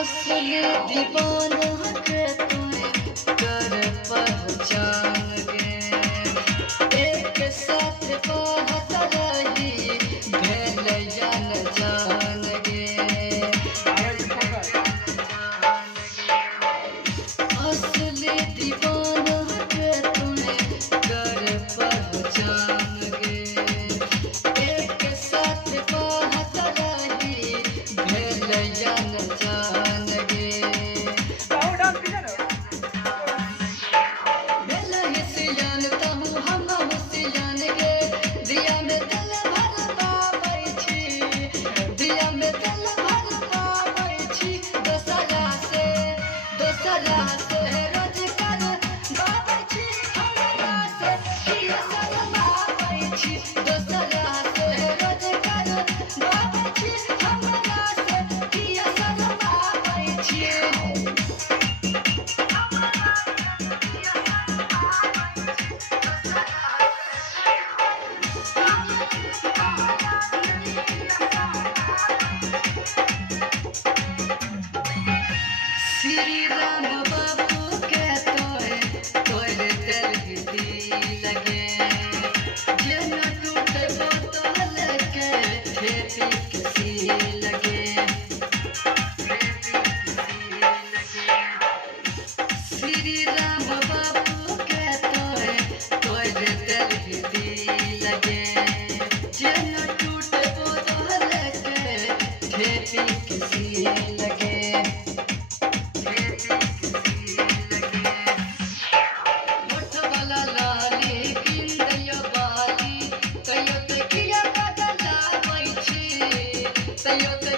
असली दीवाना के तुम्हें कर पहचान गे, एक साथ बहुत रही भेल जान जान गे। असली दीवाना के तुम्हें कर पहचान गे, एक साथ बहुत रही भेल जान जान गे। भेल हिसियान तहु हम हुसियान गे, दिया में दिल भर पाबै छी, दिया में दिल भर पाबै छी। दोसरा से रोज कर बाबै छी, हमरा से किया शरमाबै छी। दोसरा से रोज कर बाबै छी, हमरा से किया शरमाबै छी। श्री राम बाबू के तोरे दिल ही लगे, जे न टूटे बोतल के खेती किसी लगे। श्री राम बाबू के तोरे दिल ही लगे, जे न टूटे बोतल के खेती किसी लगे। तैयो ते